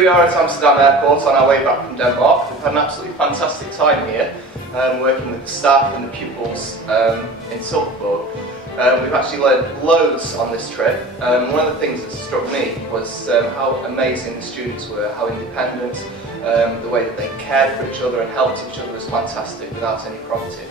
Here we are at Amsterdam Airport on our way back from Denmark. We've had an absolutely fantastic time here, working with the staff and the pupils in Silkeborg. We've actually learned loads on this trip. One of the things that struck me was how amazing the students were, how independent, the way that they cared for each other and helped each other was fantastic without any prompting.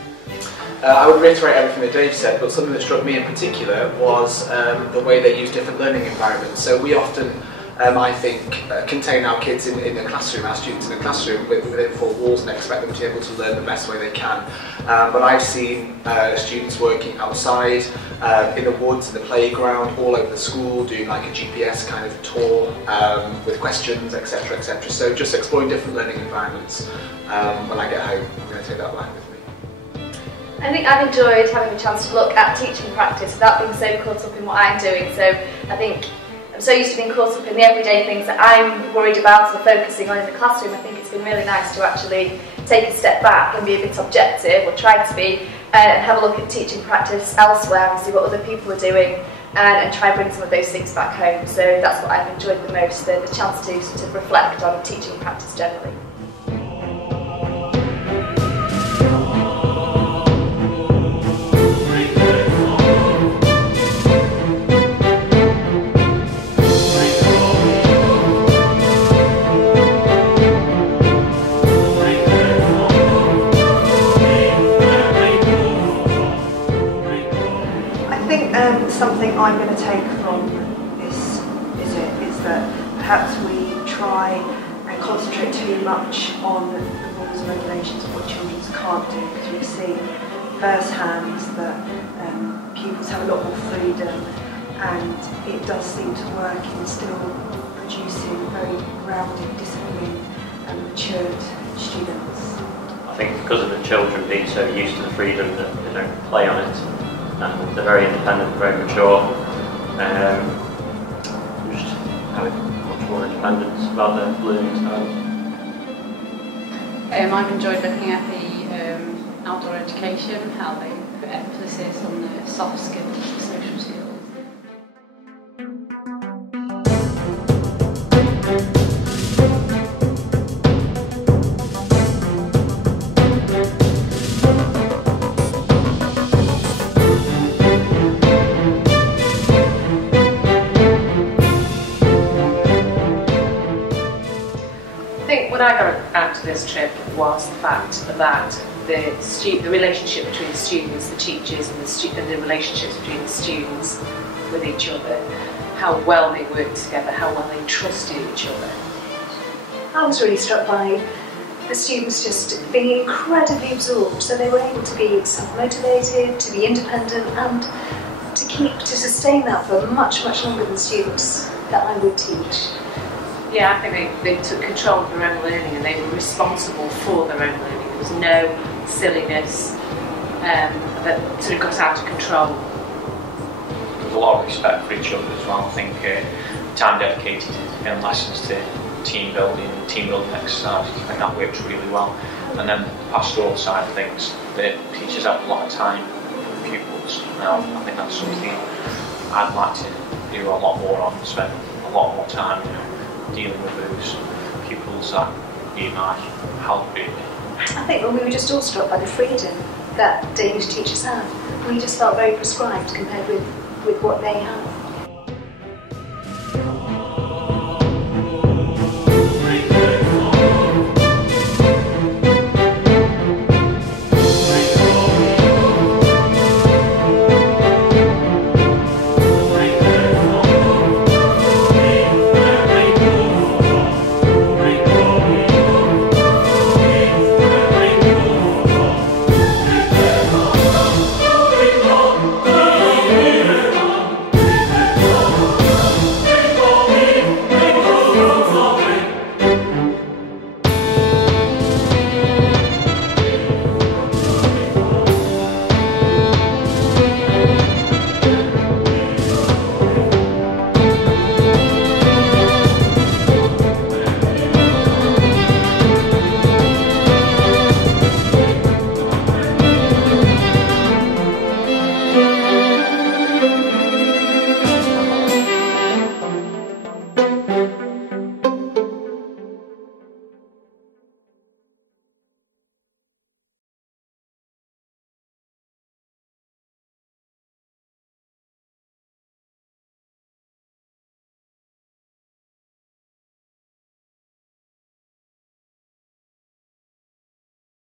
I would reiterate everything that Dave said, but something that struck me in particular was the way they use different learning environments. So we often, I think, contain our kids in the classroom, our students in the classroom within four walls and expect them to be able to learn the best way they can. But I've seen students working outside, in the woods, in the playground, all over the school, doing like a GPS kind of tour with questions, etc, etc. So just exploring different learning environments. When I get home, I'm going to take that back with me. I think I've enjoyed having a chance to look at teaching practice without being so caught up in what I'm doing. So I think I'm so used to being caught up in the everyday things that I'm worried about and focusing on in the classroom. I think it's been really nice to actually take a step back and be a bit objective, or try to be, and have a look at teaching practice elsewhere and see what other people are doing, and try and bring some of those things back home. So that's what I've enjoyed the most, the chance to sort of reflect on teaching practice generally. Something I'm going to take from this visit is that perhaps we try and concentrate too much on the rules and regulations of what children can't do, because we've seen firsthand that pupils have a lot more freedom, and it does seem to work in still producing very grounded, disciplined and matured students. I think because of the children being so used to the freedom that they don't play on it, and they're very independent, very mature, just having much more independence about their learning styles. I've enjoyed looking at the outdoor education, how they put emphasis on the soft skills, the social skills. What I got out of this trip was the fact that the relationship between the students, the teachers, and the relationships between the students with each other, how well they worked together, how well they trusted each other. I was really struck by the students just being incredibly absorbed, so they were able to be self-motivated, to be independent, and to sustain that for much longer than students that I would teach. Yeah, I think they took control of their own learning, and they were responsible for their own learning. There was no silliness that sort of got out of control. There was a lot of respect for each other as well. I think time dedicated in lessons to team building exercises, I think that works really well. And then the pastoral side of things, the teachers have a lot of time for the pupils. Now, I think that's something I'd like to do a lot more on, spend a lot more time, dealing with those pupils that need my help really. I think we were just all struck by the freedom that Danish teachers have. We just felt very prescribed compared with what they have.